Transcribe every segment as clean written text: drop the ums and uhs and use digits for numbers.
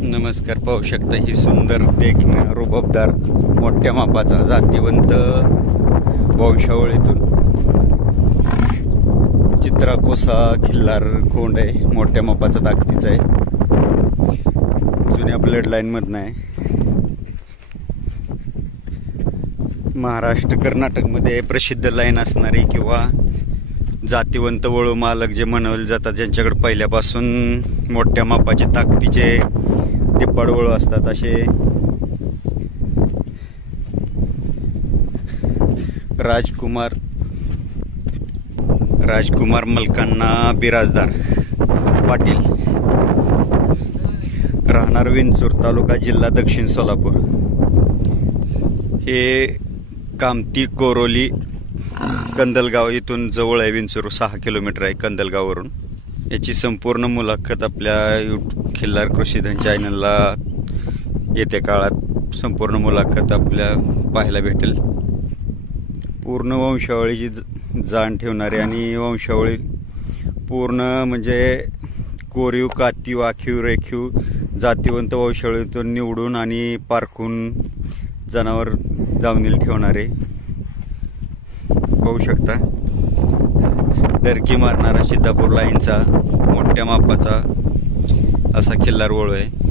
नमस्कार. पाहू शकता ही सुंदर देखणं रुबाबदार मोठ्या मापाचा जातीवंत वंशावळीतून चित्राकोसा खिल्लार कोंड आहे. मोठ्या मापाचा ताकदीचा आहे. जुन्या ब्लड लाईन मधनं आहे. महाराष्ट्र कर्नाटकमध्ये प्रसिद्ध लाईन असणारी किंवा जातीवंत वळू मालक जे म्हणवले जातात, ज्यांच्याकडे पहिल्यापासून मोठ्या मापाचे ताकदीचे टिप्पाड वळू असतात, असे राजकुमार मलकांना बिराजदार पाटील, राहणार विंचूर, तालुका जिल्हा दक्षिण सोलापूर. हे कामती कोरोली कंदलगाव इथून जवळ आहे. विंचूर 6 किलोमीटर आहे कंदलगाववरून. याची संपूर्ण मुलाखत आपल्या खिल्लार कृषीधन चॅनलला येत्या काळात संपूर्ण मुलाखत आपल्या पाहायला भेटेल. पूर्ण वंशावळीची जाण ठेवणारे आणि वंशावळी पूर्ण म्हणजे कोरीव, कातीव, आखीव, रेखीव जातीवंत वंशावळीतून निवडून आणि पारखून जनावर दावणीला ठेवणारे पाहू शकता. डरकी मारणारा सिद्धापूर लाईनचा मोठ्या मापाचा असा खिल्लार वळू आहे.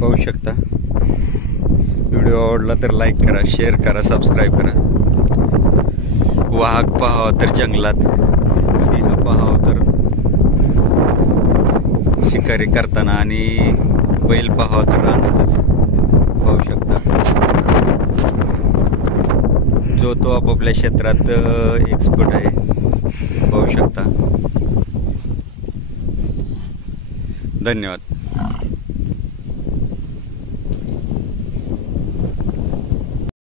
पाहू शकता. व्हिडिओ आवडला तर लाईक करा, शेअर करा, सबस्क्राईब करा. वाघ पाहावं तर जंगलात, सिंह पाहावं तर शिकारी करताना, आणि बैल पाहावं तर रानातच. पाहू शकता. जो तो आपापल्या क्षेत्रात एक्सपर्ट आहे. पाहू शकता. धन्यवाद.